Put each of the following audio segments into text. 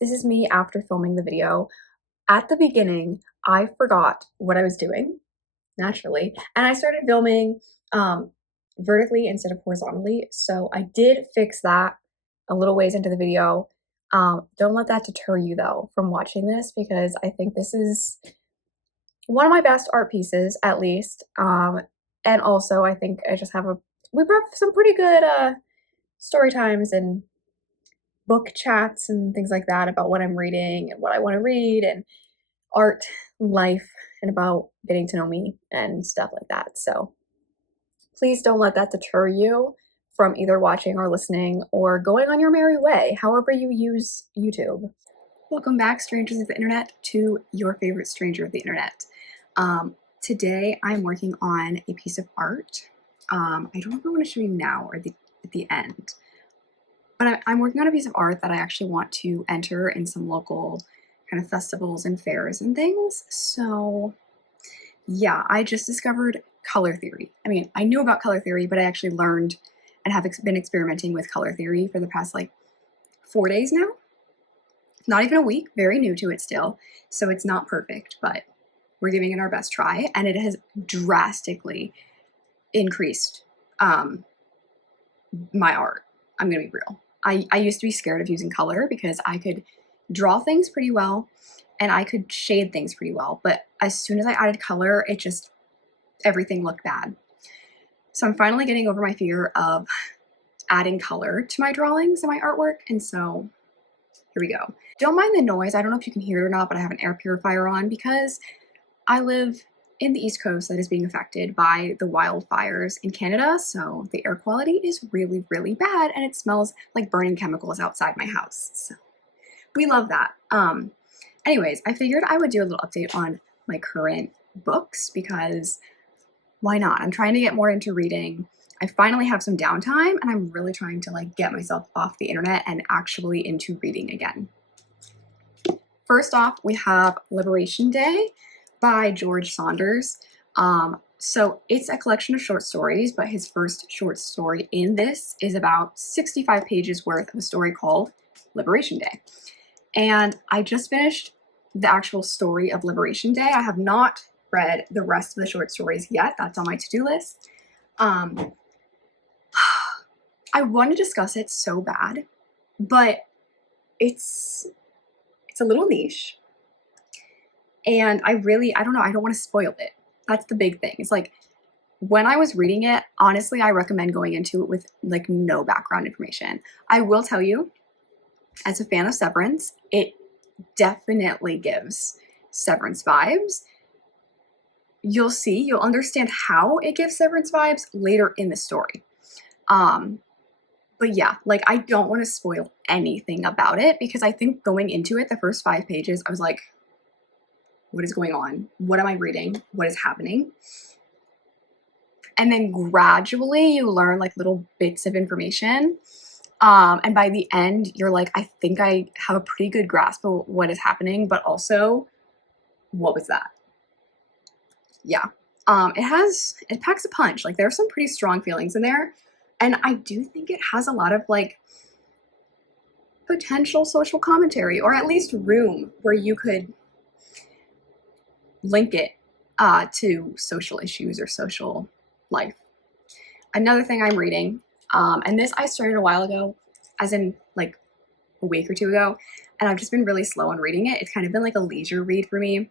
This is me after filming the video. At the beginning, I forgot what I was doing, naturally, and I started filming vertically instead of horizontally. So I did fix that a little ways into the video. Don't let that deter you though from watching this because I think this is one of my best art pieces, at least. And also I think I just have we have some pretty good story times and book chats and things like that about what I'm reading and what I want to read and art, life, and about getting to know me and stuff like that. So please don't let that deter you from either watching or listening or going on your merry way, however you use YouTube. Welcome back, strangers of the internet, to your favorite stranger of the internet. Today I'm working on a piece of art. I don't know if I want to show you now or at the end. But I'm working on a piece of art that I actually want to enter in some local kind of festivals and fairs and things. So yeah, I just discovered color theory. I mean, I knew about color theory, but I actually learned and have been experimenting with color theory for the past like 4 days now. Not even a week, very new to it still. So it's not perfect, but we're giving it our best try. And it has drastically increased my art. I'm gonna be real. I used to be scared of using color because I could draw things pretty well and I could shade things pretty well. But as soon as I added color, it just, everything looked bad. So I'm finally getting over my fear of adding color to my drawings and my artwork. And so here we go. Don't mind the noise. I don't know if you can hear it or not, but I have an air purifier on because I live in the East Coast that is being affected by the wildfires in Canada, so the air quality is really, really bad, and it smells like burning chemicals outside my house. So we love that. Anyways, I figured I would do a little update on my current books because why not? I'm trying to get more into reading. I finally have some downtime, and I'm really trying to like get myself off the internet and actually into reading again. First off, we have Liberation Day by George Saunders. So it's a collection of short stories, but his first short story in this is about 65 pages worth of a story called Liberation Day. And I just finished the actual story of Liberation Day. I have not read the rest of the short stories yet. That's on my to-do list. I want to discuss it so bad, but it's a little niche. And I don't know, I don't want to spoil it. That's the big thing. It's like, when I was reading it, honestly, I recommend going into it with like no background information. I will tell you, as a fan of Severance, it definitely gives Severance vibes. You'll see, you'll understand how it gives Severance vibes later in the story. But yeah, like I don't want to spoil anything about it because I think going into it, the first 5 pages, I was like, what is going on? What am I reading? What is happening? And then gradually you learn like little bits of information. And by the end, you're like, I think I have a pretty good grasp of what is happening, but also, what was that? Yeah. It packs a punch. Like there are some pretty strong feelings in there. And I do think it has a lot of like potential social commentary, or at least room where you could link it to social issues or social life. Another thing I'm reading, and this I started a while ago, as in like a week or two ago, and I've just been really slow on reading it. It's kind of been like a leisure read for me.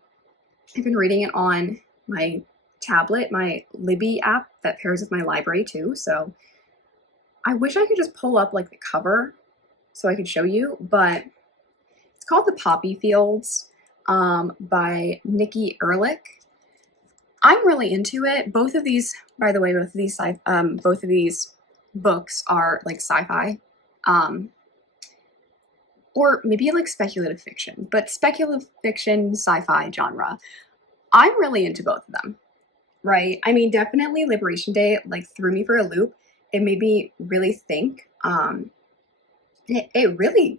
I've been reading it on my tablet, my Libby app that pairs with my library too. So I wish I could just pull up like the cover so I could show you, but it's called The Poppy Fields by Nikki Erlich. I'm really into it. Both of these, by the way, both of these books are like sci-fi, or maybe like speculative fiction, but speculative fiction, sci-fi genre. I'm really into both of them, right? I mean, definitely Liberation Day like threw me for a loop. It made me really think. It really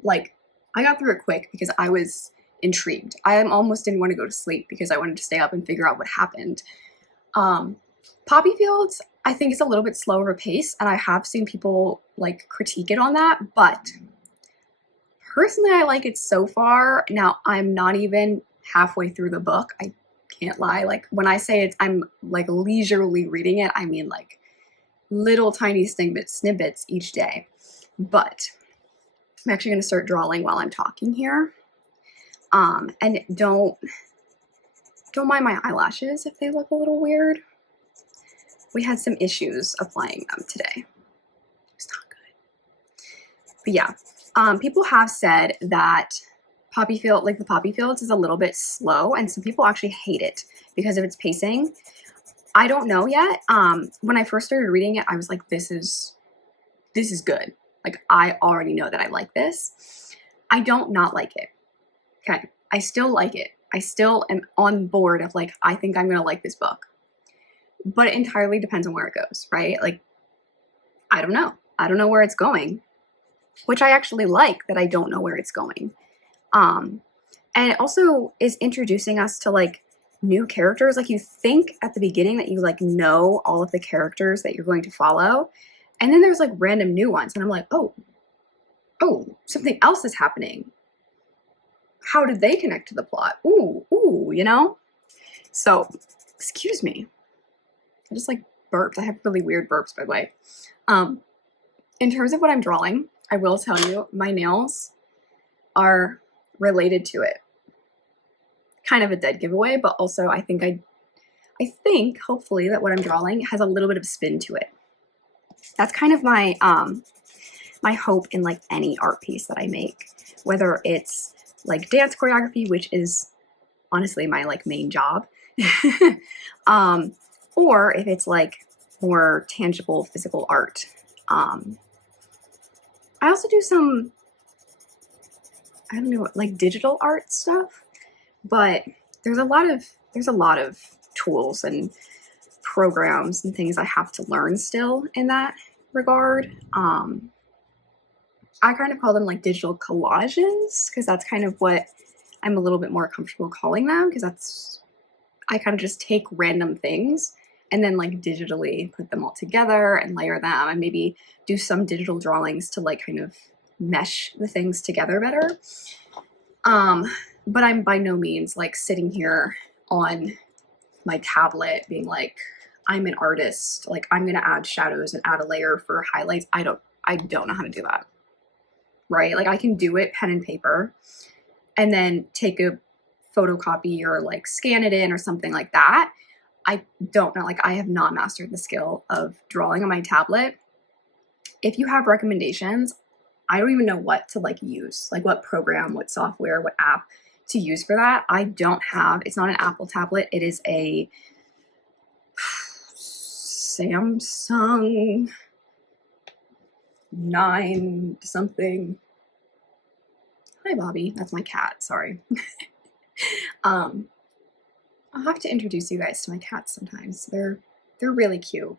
like I got through it quick because I was intrigued. I almost didn't want to go to sleep because I wanted to stay up and figure out what happened. Poppy Fields, I think, is a little bit slower of a pace, and I have seen people like critique it on that, but Personally, I like it so far. Now, I'm not even halfway through the book. I can't lie. Like when I say it's, I'm like leisurely reading it, I mean like little tiny snippets each day. But I'm actually going to start drawing while I'm talking here. And don't mind my eyelashes if they look a little weird. We had some issues applying them today. It's not good. But yeah, people have said that Poppyfield, like the Poppyfields, is a little bit slow, and some people actually hate it because of its pacing. I don't know yet. When I first started reading it, I was like, this is good. Like, I already know that I like this. I don't not like it. Okay. I still like it. I still am on board of like, I think I'm going to like this book. But it entirely depends on where it goes, right? Like, I don't know. I don't know where it's going, which I actually like that I don't know where it's going. And it also is introducing us to like new characters. Like you think at the beginning that you like know all of the characters that you're going to follow. And then there's like random new ones. And I'm like, oh, something else is happening. How did they connect to the plot? Ooh, you know? So, excuse me. I just like burped. I have really weird burps, by the way. In terms of what I'm drawing, I will tell you my nails are related to it. Kind of a dead giveaway, but also I think hopefully that what I'm drawing has a little bit of spin to it. That's kind of my my hope in like any art piece that I make, whether it's like dance choreography, which is honestly my like main job, or if it's like more tangible physical art. I also do some, I don't know, like digital art stuff, but there's a lot of tools and programs and things I have to learn still in that regard. I kind of call them like digital collages because that's kind of what I'm a little bit more comfortable calling them, because I kind of just take random things and then like digitally put them all together and layer them and maybe do some digital drawings to like kind of mesh the things together better. But I'm by no means like sitting here on my tablet being like, I'm an artist, like I'm gonna add shadows and add a layer for highlights. I don't know how to do that, right? Like I can do it pen and paper and then take a photocopy or like scan it in or something like that. I don't know, like I have not mastered the skill of drawing on my tablet. If you have recommendations, I don't even know what to like use, like what program, what software, what app to use for that. I don't have, it's not an Apple tablet. It is a Samsung 9 something. Hi, Bobby. That's my cat. Sorry. I'll have to introduce you guys to my cats sometimes. They're really cute,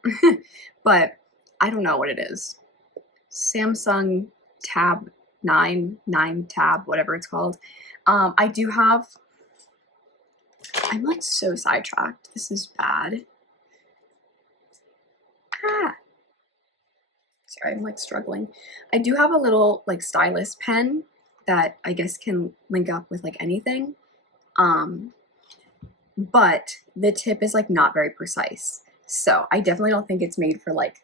but I don't know what it is. Samsung Tab 9 Tab, whatever it's called. I do have. I'm like so sidetracked. This is bad. Sorry, I'm like struggling. I do have a little like stylus pen that I guess can link up with like anything. But the tip is like not very precise. So I definitely don't think it's made for like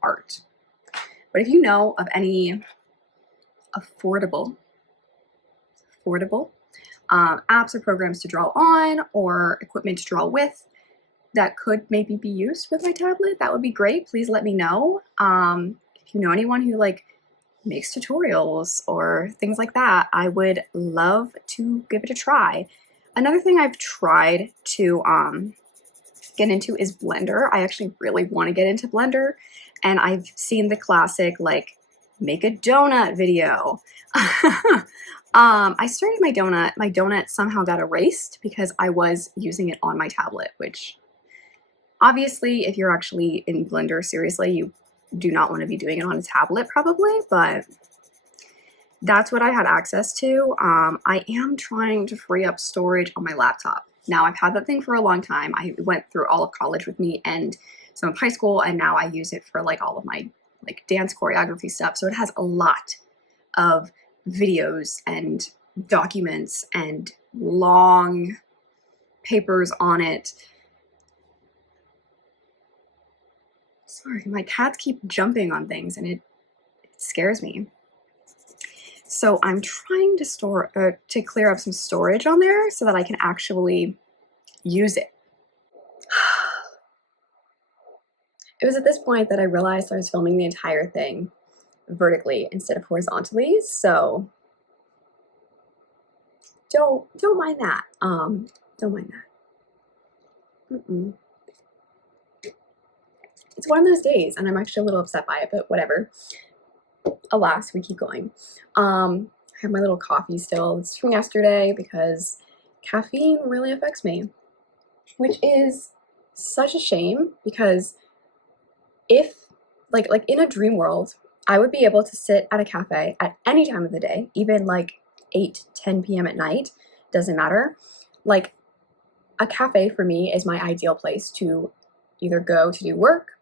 art. But if you know of any affordable apps or programs to draw on or equipment to draw with that could maybe be used with my tablet, that would be great. Please let me know. If you know anyone who like makes tutorials or things like that, I would love to give it a try. Another thing I've tried to get into is Blender. I actually really want to get into Blender, and I've seen the classic like make a donut video. I started my donut. My donut somehow got erased because I was using it on my tablet, which obviously if you're actually in Blender seriously, you do not want to be doing it on a tablet probably, but that's what I had access to. I am trying to free up storage on my laptop. Now, I've had that thing for a long time. I went through all of college with me and some of high school, and now I use it for like all of my like dance choreography stuff. So it has a lot of videos and documents and long papers on it. Sorry, my cats keep jumping on things and it scares me. So I'm trying to clear up some storage on there so that I can actually use it. It was at this point that I realized I was filming the entire thing vertically instead of horizontally, so don't mind that. Don't mind that. It's one of those days, and I'm actually a little upset by it, but whatever. Alas, we keep going. I have my little coffee still. It's from yesterday because caffeine really affects me, which is such a shame because if like in a dream world, I would be able to sit at a cafe at any time of the day, even like 8-10 p.m. at night, doesn't matter. Like a cafe for me is my ideal place to either go to do work,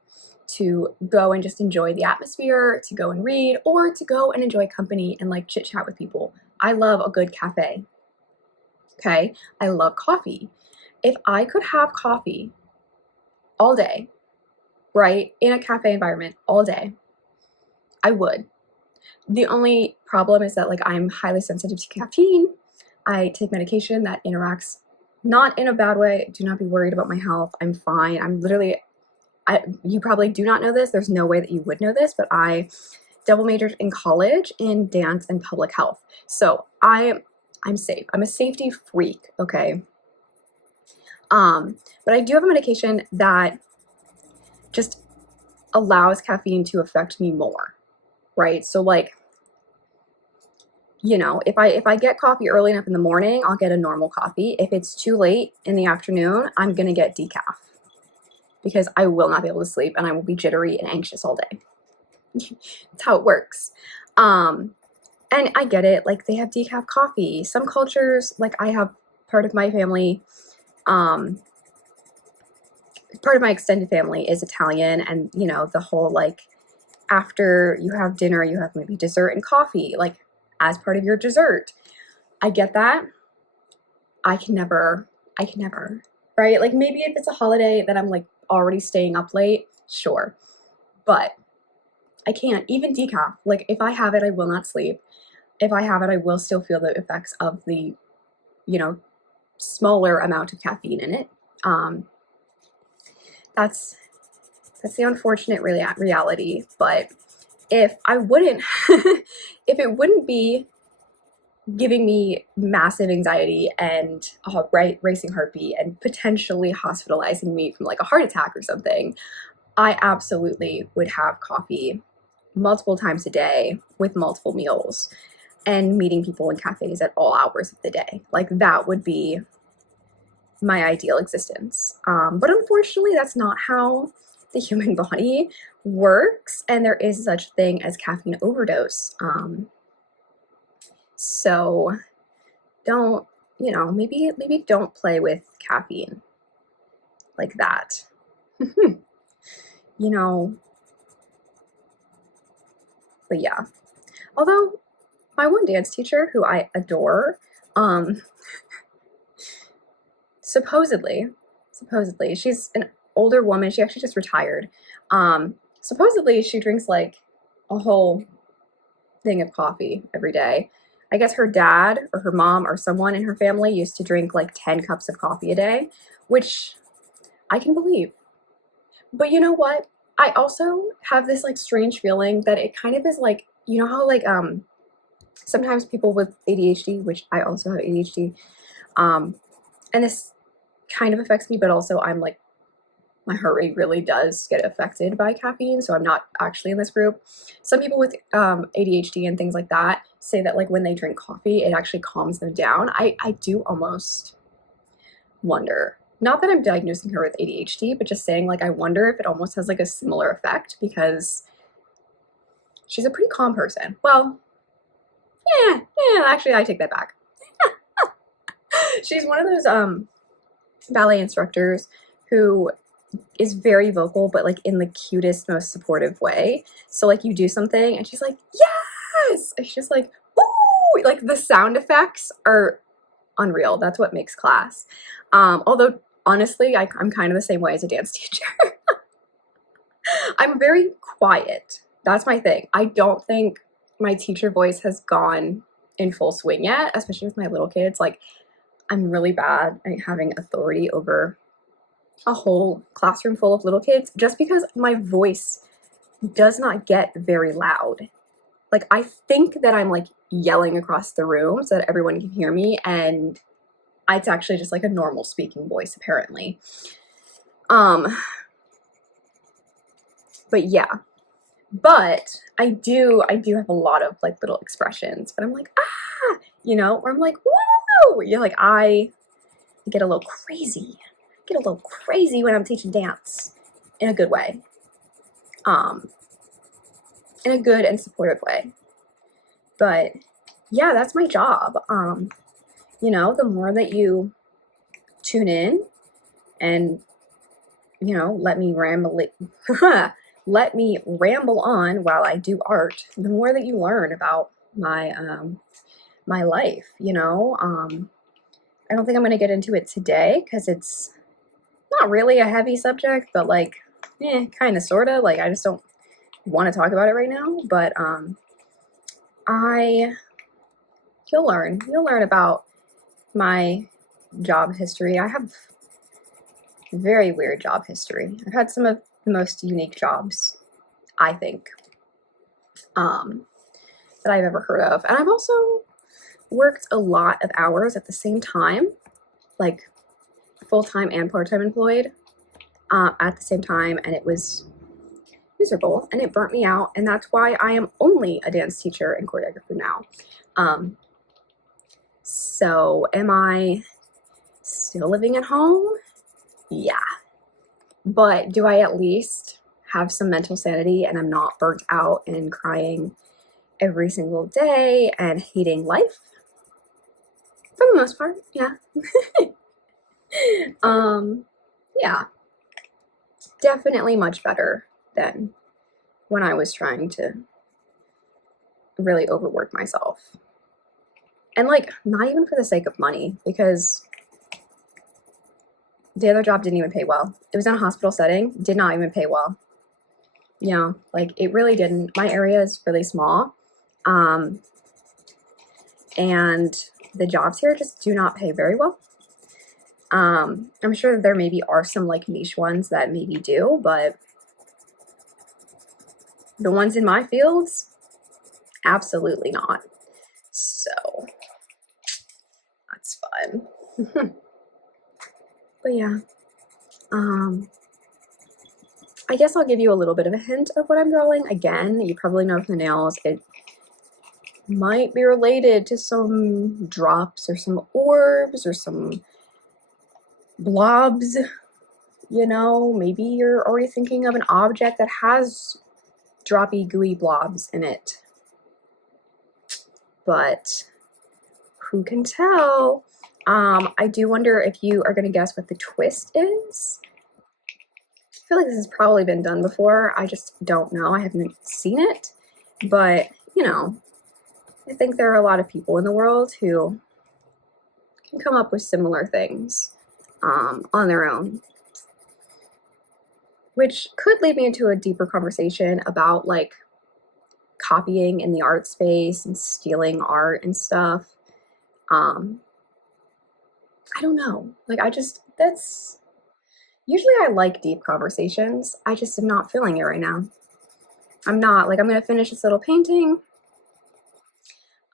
to go and just enjoy the atmosphere, to go and read, or to go and enjoy company and like chit chat with people. I love a good cafe. Okay, I love coffee. If I could have coffee all day, right, in a cafe environment all day, I would. The only problem is that like I'm highly sensitive to caffeine. I take medication that interacts not in a bad way. Do not be worried about my health. I'm fine. I'm literally, you probably do not know this. There's no way that you would know this, but I double majored in college in dance and public health. So I'm safe. I'm a safety freak, okay? But I do have a medication that just allows caffeine to affect me more, right? So like, you know, if I get coffee early enough in the morning, I'll get a normal coffee. If it's too late in the afternoon, I'm gonna get decaf because I will not be able to sleep and I will be jittery and anxious all day. That's how it works. And I get it, like they have decaf coffee. Some cultures, like I have part of my family, part of my extended family is Italian, and you know, the whole like after you have dinner, you have maybe dessert and coffee, like as part of your dessert. I get that. I can never, right? Like maybe if it's a holiday that I'm like already staying up late, sure. But I can't, even decaf. Like if I have it, I will not sleep. If I have it, I will still feel the effects of the, you know, smaller amount of caffeine in it. That's the unfortunate reality. But if I wouldn't, if it wouldn't be giving me massive anxiety and racing heartbeat and potentially hospitalizing me from like a heart attack or something, I absolutely would have coffee multiple times a day with multiple meals and meeting people in cafes at all hours of the day. Like that would be my ideal existence. But unfortunately, that's not how the human body works, and there is such a thing as caffeine overdose. So don't, you know, maybe don't play with caffeine like that. You know, but yeah. Although my one dance teacher who I adore, supposedly, she's an older woman. She actually just retired. Supposedly she drinks like a whole thing of coffee every day. I guess her dad or her mom or someone in her family used to drink like 10 cups of coffee a day, which I can believe. But you know what? I also have this like strange feeling that it kind of is like, you know how like sometimes people with ADHD, which I also have ADHD, and this kind of affects me, but also I'm like, my heart rate really does get affected by caffeine, so I'm not actually in this group. Some people with ADHD and things like that say that like when they drink coffee, it actually calms them down. I do almost wonder, not that I'm diagnosing her with ADHD, but just saying like I wonder if it almost has like a similar effect because she's a pretty calm person. Well, yeah, actually I take that back. She's one of those ballet instructors who is very vocal, but like in the cutest, most supportive way. So like you do something and she's like, yes! And she's just like, ooh! like the sound effects are unreal. That's what makes class. Although honestly, I'm kind of the same way as a dance teacher. I'm very quiet. That's my thing. I don't think my teacher voice has gone in full swing yet, especially with my little kids. Like, I'm really bad at having authority over a whole classroom full of little kids just because my voice does not get very loud. Like, I think that I'm like yelling across the room so that everyone can hear me, and it's actually just like a normal speaking voice apparently. But yeah, but I do have a lot of like little expressions, but I'm like, ah, you know, or I'm like, woo, yeah, like I get a little crazy, when I'm teaching dance in a good way, in a good and supportive way. But yeah, that's my job. You know, the more that you tune in and, you know, let me ramble on while I do art, the more that you learn about my my life, you know. I don't think I'm going to get into it today because it's not really a heavy subject, but like, kind of, sort of. Like, I just don't want to talk about it right now. But you'll learn about my job history. I have very weird job history. I've had some of the most unique jobs, I think, that I've ever heard of. And I've also worked a lot of hours at the same time, like full-time and part-time employed at the same time, and it was miserable and it burnt me out, and that's why I am only a dance teacher and choreographer now. So am I still living at home? Yeah. But do I at least have some mental sanity and I'm not burnt out and crying every single day and hating life? For the most part, yeah. Yeah. Definitely much better than when I was trying to really overwork myself. And like, not even for the sake of money, because the other job didn't even pay well. It was in a hospital setting, did not even pay well. You know, like, it really didn't. My area is really small. And the jobs here just do not pay very well. I'm sure there maybe are some like niche ones that maybe do, but the ones in my fields, absolutely not. So that's fun. But yeah, I guess I'll give you a little bit of a hint of what I'm drawing. Again, you probably know from the nails, it might be related to some drops or some orbs or some blobs. You know, maybe you're already thinking of an object that has droppy, gooey blobs in it. But who can tell? I do wonder if you are going to guess what the twist is. I feel like this has probably been done before. I just don't know. I haven't seen it. But, you know, I think there are a lot of people in the world who can come up with similar things on their own. Which could lead me into a deeper conversation about, like, copying in the art space and stealing art and stuff. I don't know. Like, that's usually I like deep conversations. I just am not feeling it right now. I'm not. Like, I'm going to finish this little painting.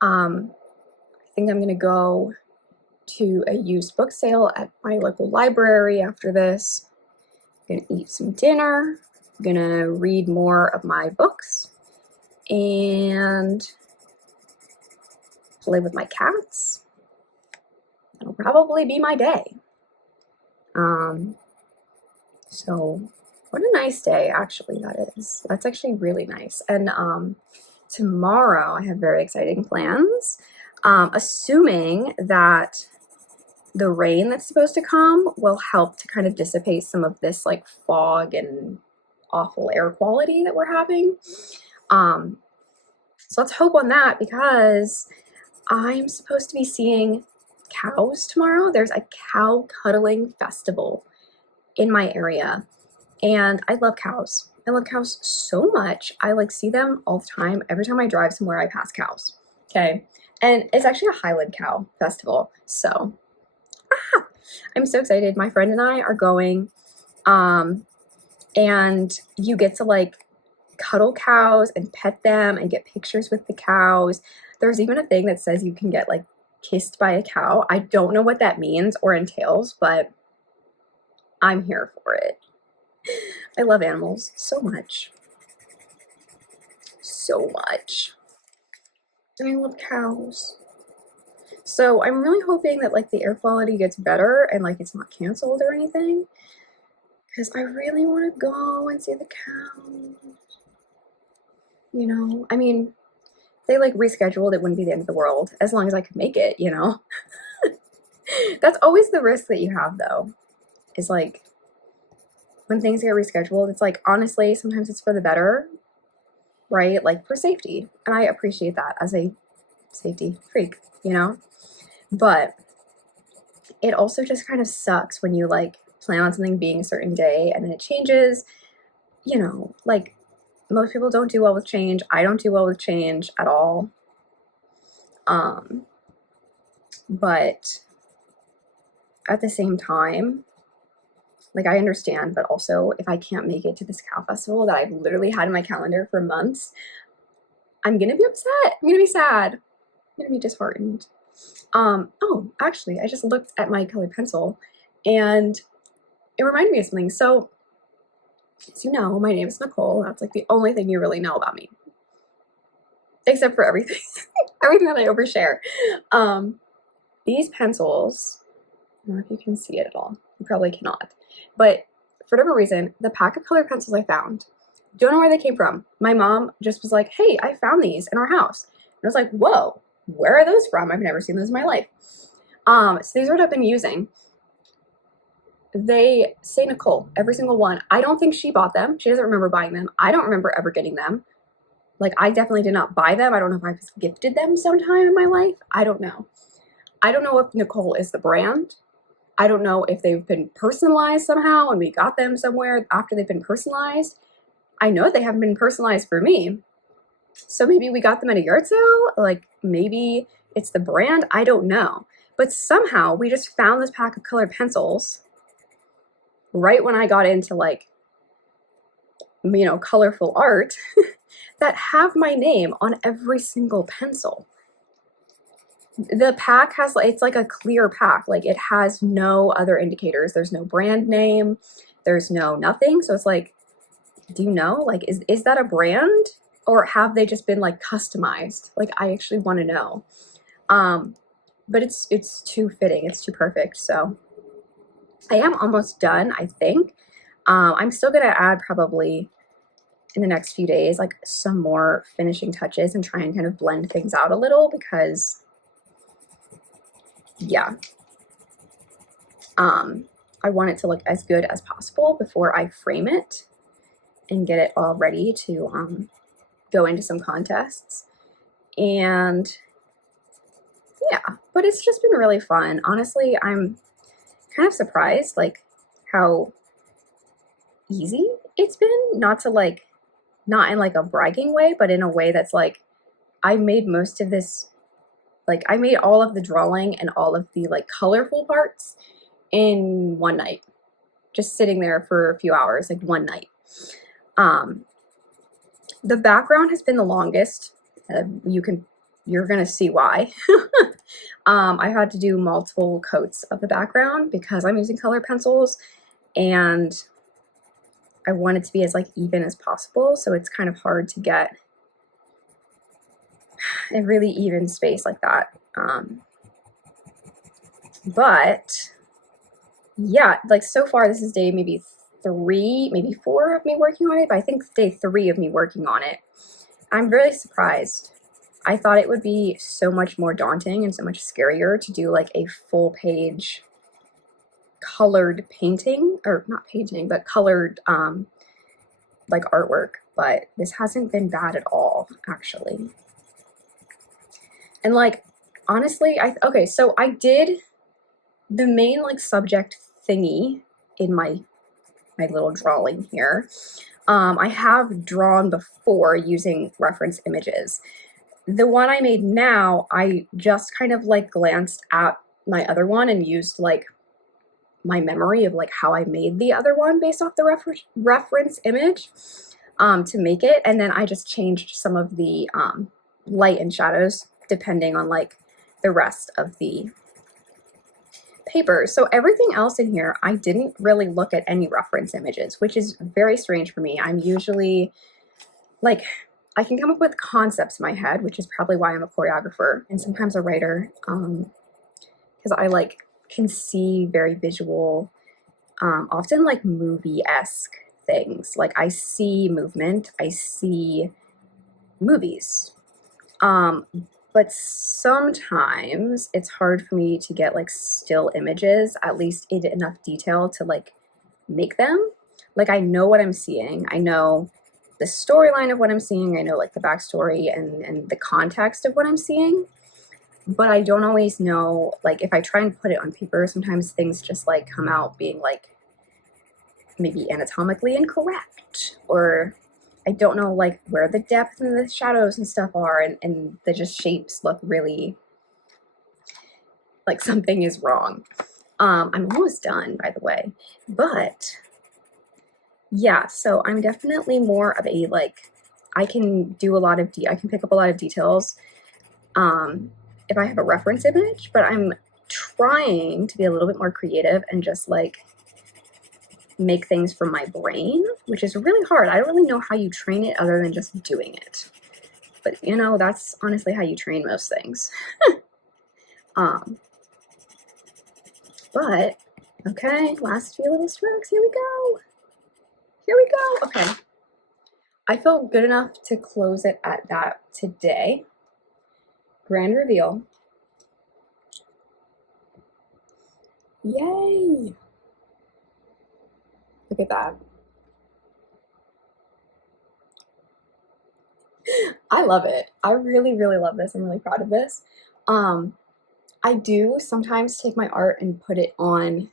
I think I'm going to go to a used book sale at my local library after this. I'm going to eat some dinner. I'm going to read more of my books and play with my cats. That'll probably be my day. So what a nice day, actually, that is. That's actually really nice. And tomorrow I have very exciting plans. Assuming that the rain that's supposed to come will help to kind of dissipate some of this like fog and awful air quality that we're having. So let's hope on that, because I'm supposed to be seeing cows tomorrow. There's a cow cuddling festival in my area, and I love cows. I love cows so much. I like see them all the time. Every time I drive somewhere, I pass cows. Okay. And it's actually a Highland Cow Festival. So I'm so excited. My friend and I are going. And you get to like cuddle cows and pet them and get pictures with the cows. There's even a thing that says you can get like kissed by a cow. I don't know what that means or entails, but I'm here for it. I love animals so much. So much. And I love cows. So I'm really hoping that like the air quality gets better and like it's not canceled or anything. Because I really want to go and see the cows. You know, I mean, if they like rescheduled, it wouldn't be the end of the world as long as I could make it, you know? That's always the risk that you have though, is like when things get rescheduled, it's like honestly, sometimes it's for the better, right? Like for safety. And I appreciate that as a safety freak, you know? But it also just kind of sucks when you like plan on something being a certain day and then it changes, you know, like most people don't do well with change. I don't do well with change at all. But at the same time, like I understand, but also if I can't make it to this cow festival that I've literally had in my calendar for months, I'm gonna be upset. I'm gonna be sad. I'm gonna be disheartened. Oh, actually, I just looked at my colored pencil and it reminded me of something. So, as you know, my name is Nicole. That's like the only thing you really know about me. Except for everything, everything that I overshare. These pencils, I don't know if you can see it at all. You probably cannot. But for whatever reason, the pack of colored pencils I found, don't know where they came from. My mom just was like, hey, I found these in our house. And I was like, whoa, where are those from? I've never seen those in my life. So these are what I've been using. They say Nicole, every single one. I don't think she bought them. She doesn't remember buying them. I don't remember ever getting them. Like, I definitely did not buy them. I don't know if I was gifted them sometime in my life. I don't know. I don't know if Nicole is the brand. I don't know if they've been personalized somehow and we got them somewhere after they've been personalized. I know they haven't been personalized for me. So maybe we got them at a yard sale. Like maybe it's the brand. I don't know. But somehow we just found this pack of colored pencils right when I got into like, you know, colorful art that have my name on every single pencil. The pack has, it's like a clear pack. Like it has no other indicators. There's no brand name. There's no nothing. So it's like, do you know, like, is that a brand or have they just been like customized? Like, I actually want to know. But it's too fitting. It's too perfect. So I am almost done, I think. I'm still going to add probably in the next few days, like some more finishing touches and try and kind of blend things out a little because yeah, I want it to look as good as possible before I frame it and get it all ready to go into some contests. And yeah, but it's just been really fun. Honestly, I'm kind of surprised like how easy it's been, not to like, not in like a bragging way, but in a way that's like, I made most of this, like I made all of the drawing and all of the like colorful parts in one night, just sitting there for a few hours, like one night. The background has been the longest. You're gonna see why. I had to do multiple coats of the background because I'm using color pencils and I want it to be as like even as possible. So it's kind of hard to get a really even space like that. But yeah, like so far this is day maybe 3, maybe 4 of me working on it, but I think day 3 of me working on it. I'm really surprised. I thought it would be so much more daunting and so much scarier to do like a full page colored painting, or not painting, but colored like artwork, but this hasn't been bad at all, actually. And like, Honestly, okay, so I did the main like subject thingy in my little drawing here. I have drawn before using reference images. The one I made now, I just kind of like glanced at my other one and used like my memory of like how I made the other one based off the reference image to make it. And then I just changed some of the light and shadows depending on like the rest of the paper. So everything else in here, I didn't really look at any reference images, which is very strange for me. I'm usually like, I can come up with concepts in my head, which is probably why I'm a choreographer and sometimes a writer, because I like can see very visual, often like movie-esque things. Like I see movement, I see movies. But sometimes it's hard for me to get like still images, at least in enough detail to like make them. Like I know what I'm seeing. I know the storyline of what I'm seeing. I know like the backstory and the context of what I'm seeing. But I don't always know, like if I try and put it on paper, sometimes things just like come out being like maybe anatomically incorrect, or I don't know like where the depth and the shadows and stuff are, and the just shapes look really like something is wrong. I'm almost done, by the way, but yeah, so I'm definitely more of a like, I can do a lot of, I can pick up a lot of details if I have a reference image, but I'm trying to be a little bit more creative and just like make things from my brain, which is really hard. I don't really know how you train it other than just doing it. But you know, that's honestly how you train most things. um, but okay, last few little strokes. Here we go. Here we go. Okay. I felt good enough to close it at that today. Grand reveal. Yay! Look at that. I love it. I really, really love this. I'm really proud of this. I do sometimes take my art and put it on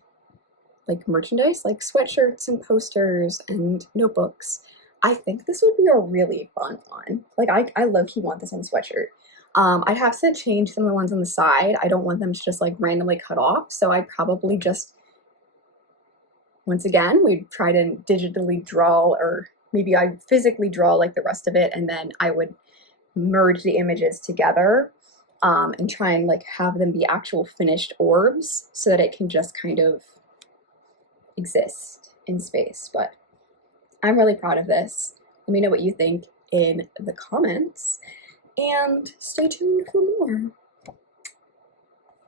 like merchandise, like sweatshirts and posters and notebooks. I think this would be a really fun one. Like I low-key want this on a sweatshirt. I'd have to change some of the ones on the side. I don't want them to just like randomly cut off. So I'd probably just, once again, we'd try to digitally draw, or maybe I'd physically draw like the rest of it, and then I would merge the images together and try and like have them be actual finished orbs so that it can just kind of exist in space. But I'm really proud of this. Let me know what you think in the comments, and stay tuned for more.